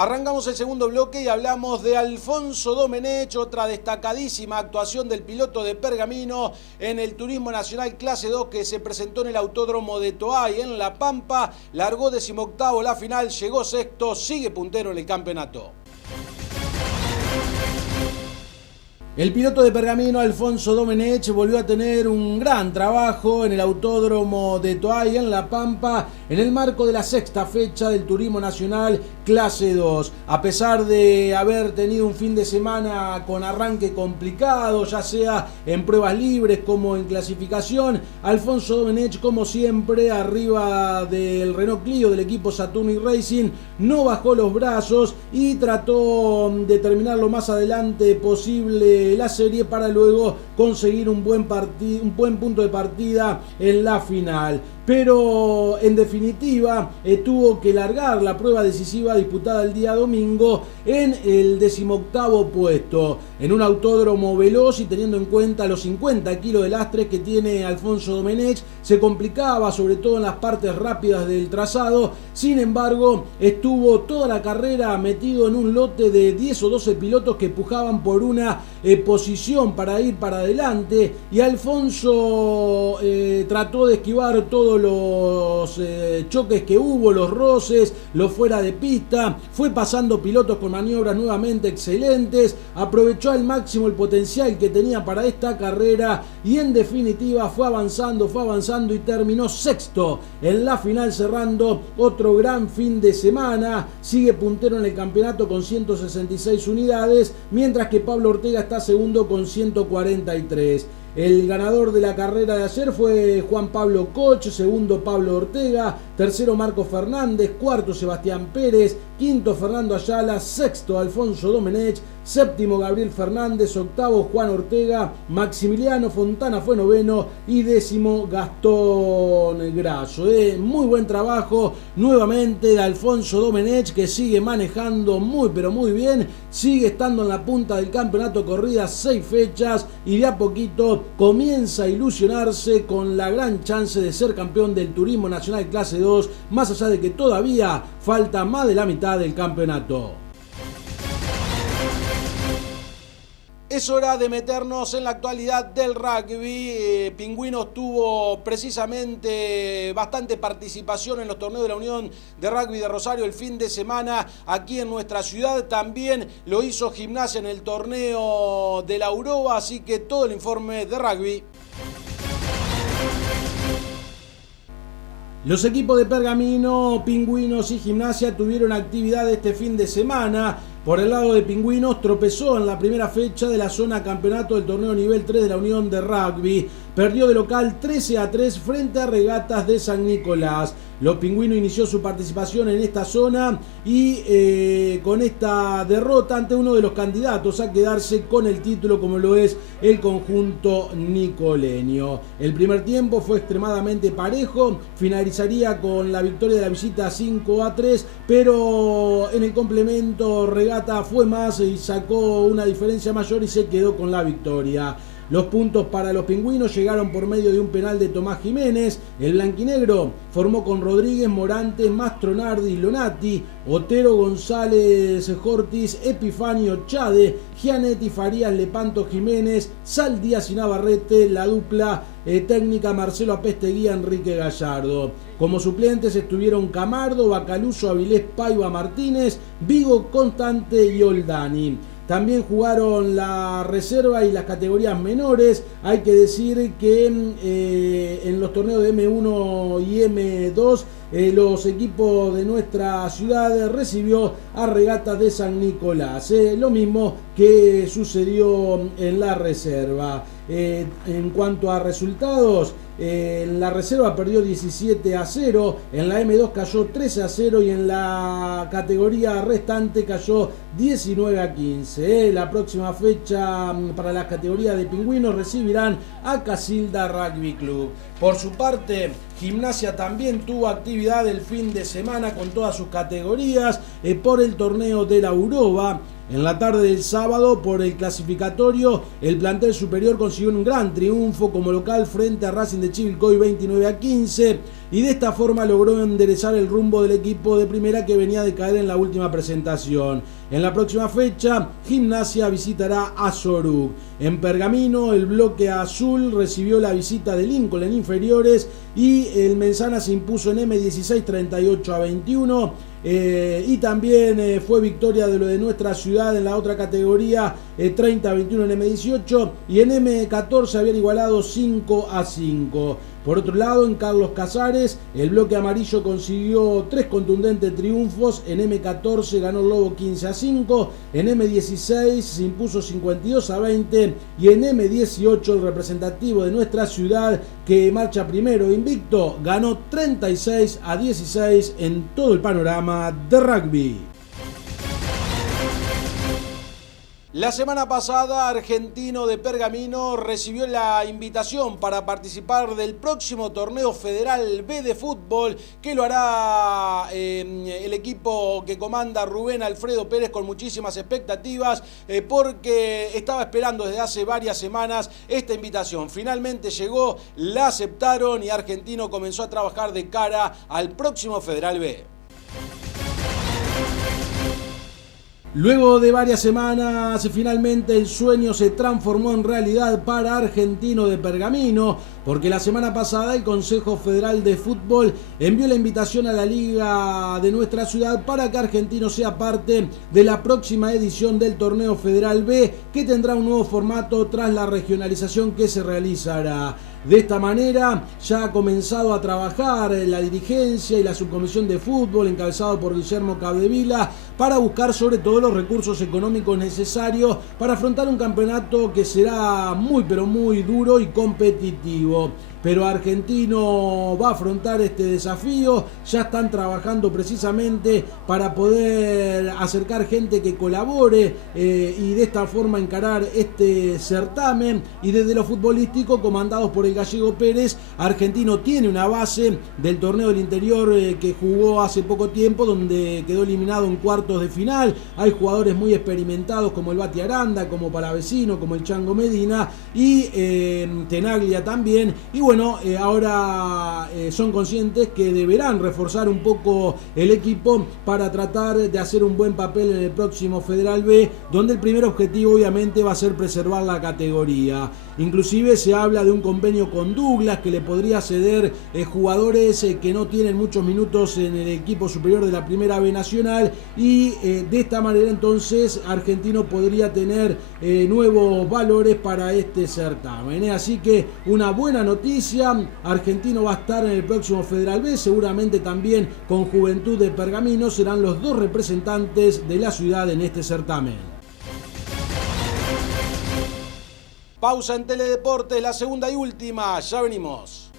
Arrancamos el segundo bloque y hablamos de Alfonso Domenech, otra destacadísima actuación del piloto de Pergamino en el Turismo Nacional Clase 2 que se presentó en el Autódromo de Toay en La Pampa. Largó 18º la final, llegó sexto, sigue puntero en el campeonato. El piloto de Pergamino, Alfonso Domenech, volvió a tener un gran trabajo en el Autódromo de Toay en La Pampa en el marco de la sexta fecha del Turismo Nacional Clase 2. A pesar de haber tenido un fin de semana con arranque complicado, ya sea en pruebas libres como en clasificación, Alfonso Domenech, como siempre, arriba del Renault Clio del equipo Saturni Racing, no bajó los brazos y trató de terminar lo más adelante posible la serie para luego conseguir un buen punto de partida en la final. Pero en definitiva tuvo que largar la prueba decisiva disputada el día domingo en el 18º puesto, en un autódromo veloz y teniendo en cuenta los 50 kilos de lastre que tiene Alfonso Domenech, se complicaba sobre todo en las partes rápidas del trazado. Sin embargo, estuvo toda la carrera metido en un lote de 10 o 12 pilotos que pujaban por una posición para ir para adelante, y Alfonso trató de esquivar todos los choques que hubo, los roces, los fuera de pista, fue pasando pilotos con maniobras nuevamente excelentes, aprovechó al máximo el potencial que tenía para esta carrera y en definitiva fue avanzando y terminó sexto en la final, cerrando otro gran fin de semana. Sigue puntero en el campeonato con 166 unidades, mientras que Pablo Ortega está segundo con 143. El ganador de la carrera de ayer fue Juan Pablo Koch, segundo Pablo Ortega, tercero Marco Fernández, cuarto Sebastián Pérez, quinto Fernando Ayala, sexto Alfonso Domenech, séptimo Gabriel Fernández, octavo Juan Ortega, Maximiliano Fontana fue noveno y décimo Gastón Grasso. Muy buen trabajo nuevamente de Alfonso Domenech, que sigue manejando muy pero muy bien, sigue estando en la punta del campeonato, corridas 6 fechas y de a poquito comienza a ilusionarse con la gran chance de ser campeón del Turismo Nacional Clase 2, más allá de que todavía falta más de la mitad del campeonato. Es hora de meternos en la actualidad del rugby. Pingüinos tuvo precisamente bastante participación en los torneos de la Unión de Rugby de Rosario el fin de semana aquí en nuestra ciudad. También lo hizo Gimnasia en el torneo de la Uroba, así que todo el informe de rugby. Los equipos de Pergamino, Pingüinos y Gimnasia tuvieron actividad este fin de semana. Por el lado de Pingüinos, tropezó en la primera fecha de la zona campeonato del torneo nivel 3 de la Unión de Rugby. Perdió de local 13-3 frente a Regatas de San Nicolás. Los Pingüinos inició su participación en esta zona y con esta derrota ante uno de los candidatos a quedarse con el título, como lo es el conjunto nicoleño. El primer tiempo fue extremadamente parejo, finalizaría con la victoria de la visita 5-3, pero en el complemento Regata fue más y sacó una diferencia mayor y se quedó con la victoria. Los puntos para los Pingüinos llegaron por medio de un penal de Tomás Jiménez. El blanquinegro formó con Rodríguez, Morante, Mastronardi, Lonati, Otero, González, Jortis, Epifanio, Chade, Gianetti, Farías, Lepanto, Jiménez, Saldías y Navarrete, la dupla técnica Marcelo Apesteguía, Enrique Gallardo. Como suplentes estuvieron Camardo, Bacaluso, Avilés, Paiva, Martínez, Vigo, Constante y Oldani. También jugaron la reserva y las categorías menores. Hay que decir que en los torneos de M1 y M2 los equipos de nuestra ciudad recibió a Regatas de San Nicolás. Lo mismo que sucedió en la reserva. En cuanto a resultados, en la reserva perdió 17-0, en la M2 cayó 13-0 y en la categoría restante cayó 19-15. La próxima fecha para las categorías de Pingüinos recibirán a Casilda Rugby Club. Por su parte, Gimnasia también tuvo actividad el fin de semana con todas sus categorías por el torneo de la Uroba. En la tarde del sábado, por el clasificatorio, el plantel superior consiguió un gran triunfo como local frente a Racing de Chivilcoy 29-15 y de esta forma logró enderezar el rumbo del equipo de primera que venía de caer en la última presentación. En la próxima fecha, Gimnasia visitará a Sorú. En Pergamino, el bloque azul recibió la visita de Lincoln en inferiores y el Menzana se impuso en M16 38-21. Y también fue victoria de lo de nuestra ciudad en la otra categoría 30-21 en M18 y en M14 habían igualado 5-5. Por otro lado, en Carlos Casares, el bloque amarillo consiguió 3 contundentes triunfos. En M14 ganó el Lobo 15-5, en M16 se impuso 52-20 y en M18 el representativo de nuestra ciudad, que marcha primero invicto, ganó 36-16 en todo el panorama de rugby. La semana pasada, Argentino de Pergamino recibió la invitación para participar del próximo torneo federal B de fútbol que lo hará el equipo que comanda Rubén Alfredo Pérez con muchísimas expectativas porque estaba esperando desde hace varias semanas esta invitación. Finalmente llegó, la aceptaron y Argentino comenzó a trabajar de cara al próximo Federal B. Luego de varias semanas, finalmente el sueño se transformó en realidad para Argentino de Pergamino, porque la semana pasada el Consejo Federal de Fútbol envió la invitación a la liga de nuestra ciudad para que Argentino sea parte de la próxima edición del Torneo Federal B, que tendrá un nuevo formato tras la regionalización que se realizará. De esta manera ya ha comenzado a trabajar la dirigencia y la subcomisión de fútbol encabezado por Guillermo Capdevila para buscar sobre todo los recursos económicos necesarios para afrontar un campeonato que será muy pero muy duro y competitivo. Pero Argentino va a afrontar este desafío, ya están trabajando precisamente para poder acercar gente que colabore y de esta forma encarar este certamen. Y desde lo futbolístico, comandados por el gallego Pérez, Argentino tiene una base del torneo del interior que jugó hace poco tiempo, donde quedó eliminado en cuartos de final. Hay jugadores muy experimentados como el Bati Aranda, como Palavecino, como el Chango Medina y Tenaglia también. Y bueno, ahora son conscientes que deberán reforzar un poco el equipo para tratar de hacer un buen papel en el próximo Federal B, donde el primer objetivo obviamente va a ser preservar la categoría. Inclusive se habla de un convenio con Douglas que le podría ceder jugadores que no tienen muchos minutos en el equipo superior de la Primera B Nacional y de esta manera entonces Argentino podría tener nuevos valores para este certamen. Así que una buena noticia. Argentino va a estar en el próximo Federal B, seguramente también con Juventud de Pergamino serán los dos representantes de la ciudad en este certamen. Pausa en Teledeportes, la segunda y última, ya venimos.